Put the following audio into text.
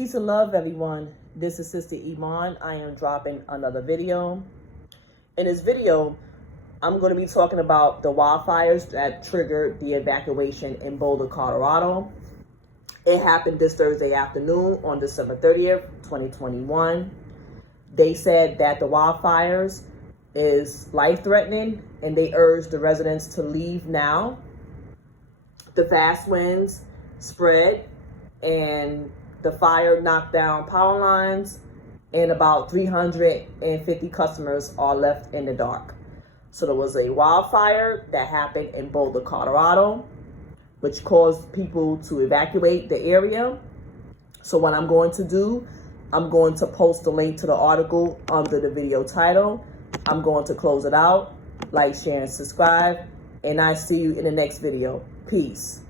Peace and love, everyone. This is Sister Iman. I am dropping another video. In this video, I'm going to be talking about the wildfires that triggered the evacuation in Boulder, Colorado. It happened this Thursday afternoon on December 30th, 2021. They said that the wildfires is life-threatening and they urged the residents to leave now. The fast winds spread and the fire knocked down power lines, and about 350 customers are left in the dark. So there was a wildfire that happened in Boulder, Colorado, which caused people to evacuate the area. So what I'm going to do, I'm going to post the link to the article under the video title. I'm going to close it out. Like, share, and subscribe. And I see you in the next video. Peace.